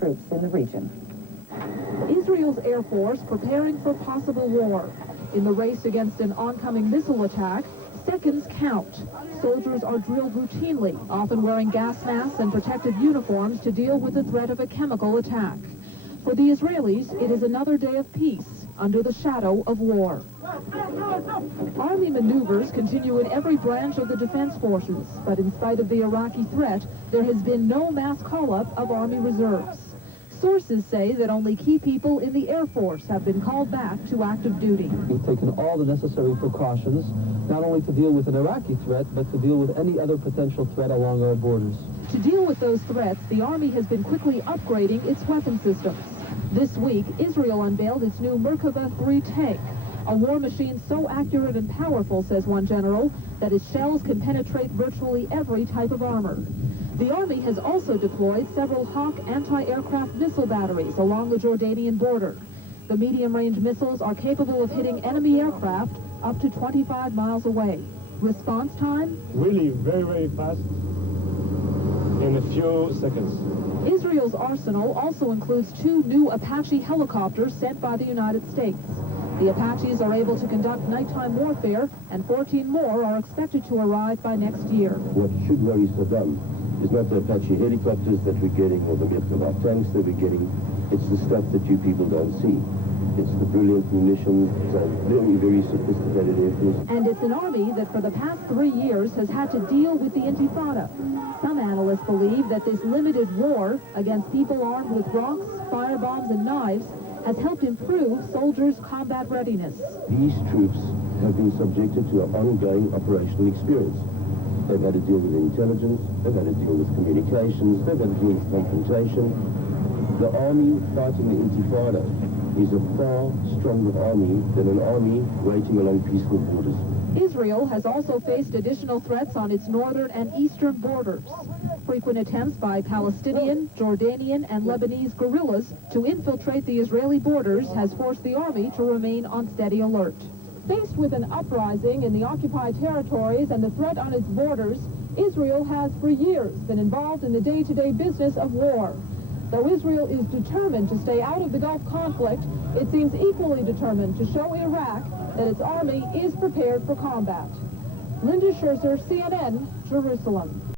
troops in the region. Israel's Air Force preparing for possible war. In the race against an oncoming missile attack, seconds count. Soldiers are drilled routinely, often wearing gas masks and protective uniforms to deal with the threat of a chemical attack. For the Israelis, it is another day of peace under the shadow of war. Army maneuvers continue in every branch of the defense forces, but in spite of the Iraqi threat, there has been no mass call-up of Army reserves. Sources say that only key people in the Air Force have been called back to active duty. We've taken all the necessary precautions, not only to deal with an Iraqi threat, but to deal with any other potential threat along our borders. To deal with those threats, the Army has been quickly upgrading its weapon systems. This week, Israel unveiled its new Merkava 3 tank, a war machine so accurate and powerful, says one general, that its shells can penetrate virtually every type of armor. The Army has also deployed several Hawk anti-aircraft missile batteries along the Jordanian border. The medium-range missiles are capable of hitting enemy aircraft up to 25 miles away. Response time? Really very, very fast in a few seconds. Israel's arsenal also includes 2 new Apache helicopters sent by the United States. The Apaches are able to conduct nighttime warfare, and 14 more are expected to arrive by next year. What should worry Saddam is not the Apache helicopters that we're getting or the Merkava tanks that we're getting. It's the stuff that you people don't see. It's the brilliant munitions and very, very sophisticated aircraft. And it's an army that for the past 3 years has had to deal with the Intifada. Some analysts believe that this limited war against people armed with rocks, firebombs, and knives has helped improve soldiers' combat readiness. These troops have been subjected to an ongoing operational experience. They've had to deal with intelligence, they've had to deal with communications, they've had to deal with confrontation. The army fighting the Intifada is a far stronger army than an army waiting along peaceful borders. Israel has also faced additional threats on its northern and eastern borders. Frequent attempts by Palestinian, Jordanian, and Lebanese guerrillas to infiltrate the Israeli borders has forced the army to remain on steady alert. Faced with an uprising in the occupied territories and the threat on its borders, Israel has for years been involved in the day-to-day business of war. Though Israel is determined to stay out of the Gulf conflict, it seems equally determined to show Iraq that its army is prepared for combat. Linda Scherzer, CNN, Jerusalem.